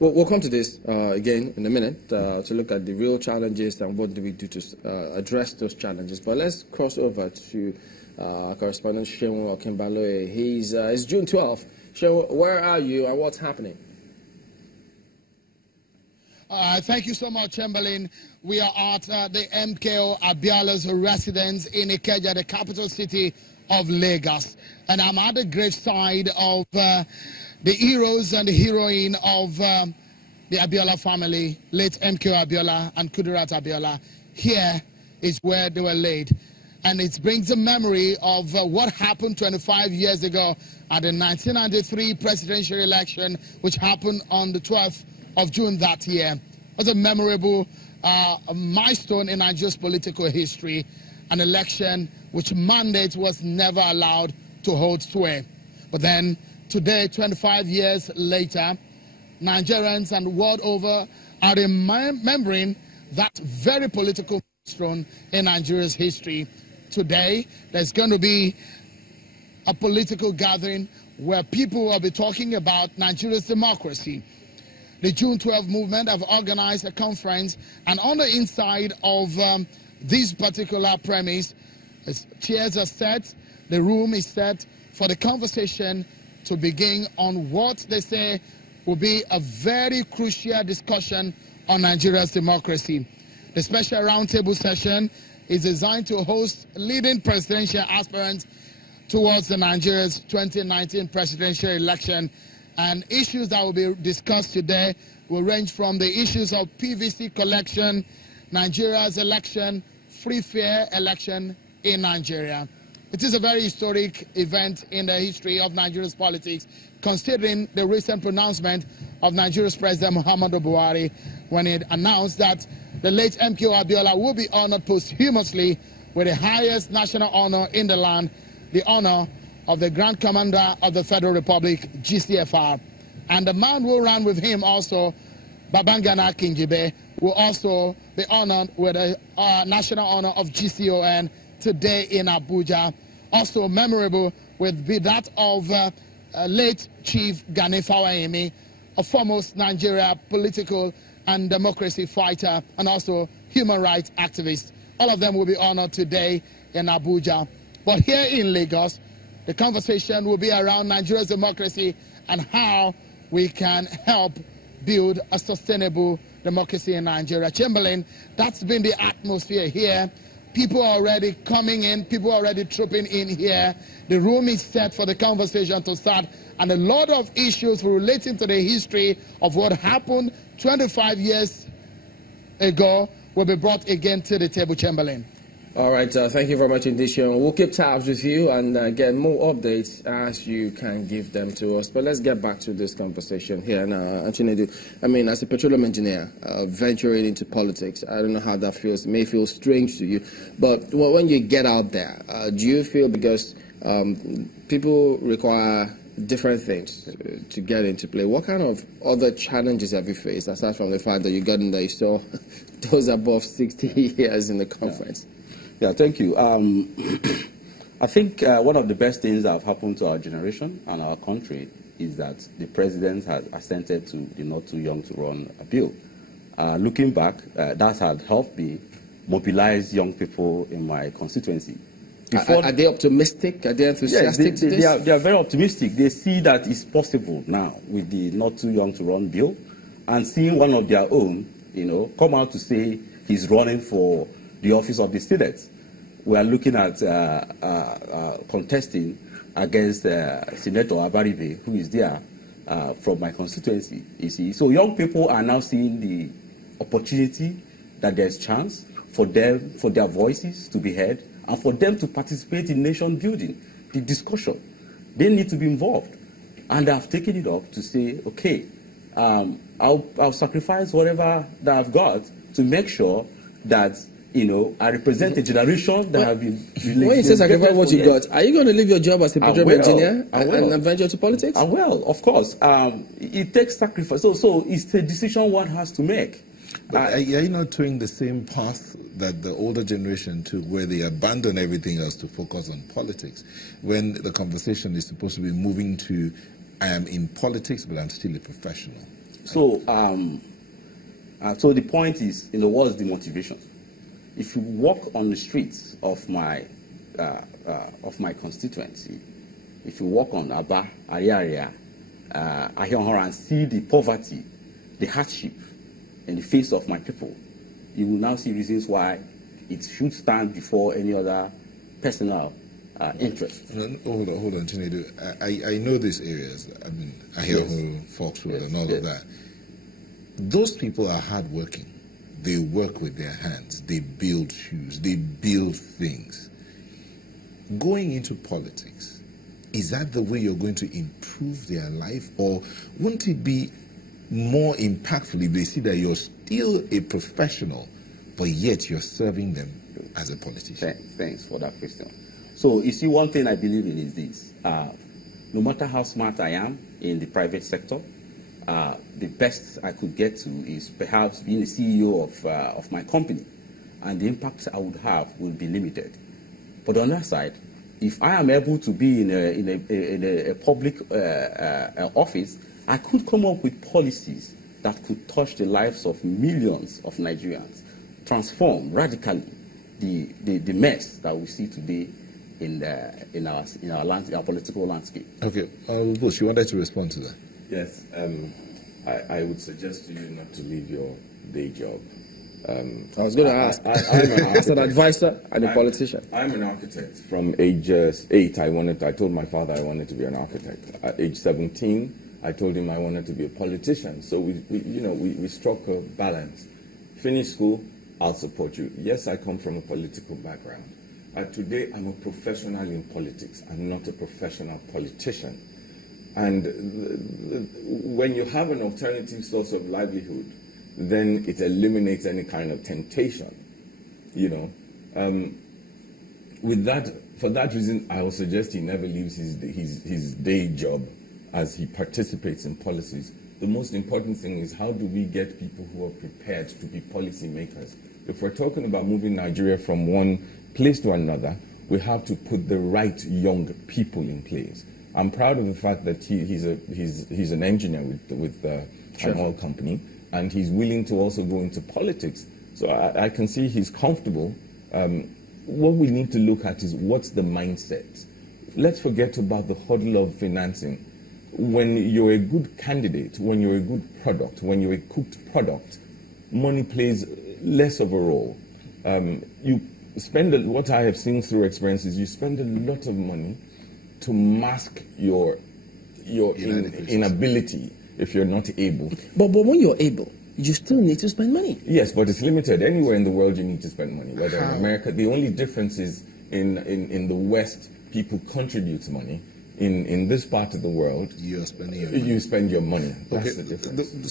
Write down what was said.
Well, we'll come to this again in a minute to look at the real challenges and what do we do to address those challenges. But let's cross over to correspondent Shehu Okinbaloye. It's June 12th. Shehu, where are you and what's happening? Thank you so much, Chamberlain. We are at the MKO Abiola's residence in Ikeja, the capital city of Lagos. And I'm at the graveside of the heroes and the heroine of the Abiola family, late MKO Abiola and Kudirat Abiola. Here is where they were laid. And it brings a memory of what happened 25 years ago at the 1993 presidential election, which happened on the 12th of June that year. It was a memorable milestone in Nigeria's political history, an election which mandate was never allowed to hold sway. But then, today, 25 years later, Nigerians and the world over are remembering that very political milestone in Nigeria's history. Today, there's going to be a political gathering where people will be talking about Nigeria's democracy. The June 12 movement have organized a conference, and on the inside of this particular premise, chairs are set, the room is set for the conversation to begin on what they say will be a very crucial discussion on Nigeria's democracy. The special roundtable session is designed to host leading presidential aspirants towards the Nigeria's 2019 presidential election. And issues that will be discussed today will range from the issues of PVC collection, Nigeria's election, free, fair election in Nigeria. It is a very historic event in the history of Nigeria's politics, considering the recent pronouncement of Nigeria's President Muhammadu Buhari when it announced that the late MKO Abiola will be honored posthumously with the highest national honor in the land, the honor of the Grand Commander of the Federal Republic, GCFR. And the man who ran with him also, Babangana Kingibe, will also be honored with a national honor of GCON today in Abuja. Also memorable would be that of late Chief Gani Fawayemi, a foremost Nigeria political and democracy fighter and also human rights activist. All of them will be honored today in Abuja. But here in Lagos, the conversation will be around Nigeria's democracy and how we can help build a sustainable democracy in Nigeria. Chamberlain, that's been the atmosphere here. People are already coming in, people are already trooping in here. The room is set for the conversation to start, and a lot of issues relating to the history of what happened 25 years ago will be brought again to the table, Chamberlain. All right, thank you very much indeed, Sean. We'll keep tabs with you and get more updates as you can give them to us. But let's get back to this conversation here now. Chinedu, I mean, as a petroleum engineer, venturing into politics, I don't know how that feels. It may feel strange to you. But when you get out there, do you feel, because people require different things to get into play, what kind of other challenges have you faced, aside from the fact that you got in there, you saw those above 60 years in the conference? Yeah, thank you. I think one of the best things that have happened to our generation and our country is that the president has assented to the Not Too Young to Run a bill. Looking back, that has helped me mobilize young people in my constituency. Are they optimistic? Are they enthusiastic to this? They are very optimistic. They see that it's possible now with the Not Too Young to Run bill, and seeing one of their own, come out to say he's running for the office of the Senate. We are looking at contesting against Senator Abaribe, who is there from my constituency, you see. So young people are now seeing the opportunity that there's chance for them, for their voices to be heard, and for them to participate in nation building, the discussion. They need to be involved. And I've taken it up to say, okay, I'll sacrifice whatever that I've got to make sure that I represent a generation that have been... When you say sacrifice what you got, are you going to leave your job as a petroleum engineer and venture to politics? I will, of course. It takes sacrifice. So it's a decision one has to make. Are you not towing the same path that the older generation took, where they abandon everything else to focus on politics, when the conversation is supposed to be moving to, I am in politics, but I'm still a professional? So, so the point is, what's the motivation? If you walk on the streets of my constituency, if you walk on Aba, Ariaria, Ahionhora, and see the poverty, the hardship in the face of my people, you will now see reasons why it should stand before any other personal interest. No, hold on, Chinedu. I know these areas. I mean, Ahionhora, Foxwood, and all of that. Those people are hardworking. They work with their hands. They build shoes. They build things. Going into politics, is that the way you're going to improve their life? Or wouldn't it be more impactful if they see that you're still a professional, but yet you're serving them as a politician? Thanks for that question. So, you see, one thing I believe in is this. No matter how smart I am in the private sector, the best I could get to is perhaps being a CEO of my company, and the impact I would have would be limited. But on the other side, if I am able to be in a public office, I could come up with policies that could touch the lives of millions of Nigerians, transform radically the mess that we see today in our political landscape. Okay, Bush, you wanted to respond to that? Yes, I would suggest to you not to leave your day job. I was going to ask, as an advisor and a politician. I'm an architect. From age 8, I told my father I wanted to be an architect. At age 17, I told him I wanted to be a politician. So we struck a balance. Finish school, I'll support you. Yes, I come from a political background. Today, I'm a professional in politics. I'm not a professional politician. And when you have an alternative source of livelihood, then it eliminates any kind of temptation, For that reason, I would suggest he never leaves his day job as he participates in policies. The most important thing is, how do we get people who are prepared to be policy makers? If we're talking about moving Nigeria from one place to another, we have to put the right young people in place. I'm proud of the fact that he's an engineer with an oil company, and he's willing to also go into politics. So I can see he's comfortable. What we need to look at is, what's the mindset? Let's forget about the hurdle of financing. When you're a good candidate, when you're a good product, when you're a cooked product, money plays less of a role. You spend what I have seen through experiences, you spend a lot of money to mask your inability if you're not able. But when you're able, you still need to spend money. Yes, but it's limited. Anywhere in the world you need to spend money, whether in America. The only difference is in the West, people contribute money. In this part of the world, you spend your money. You spend your money. That's the difference.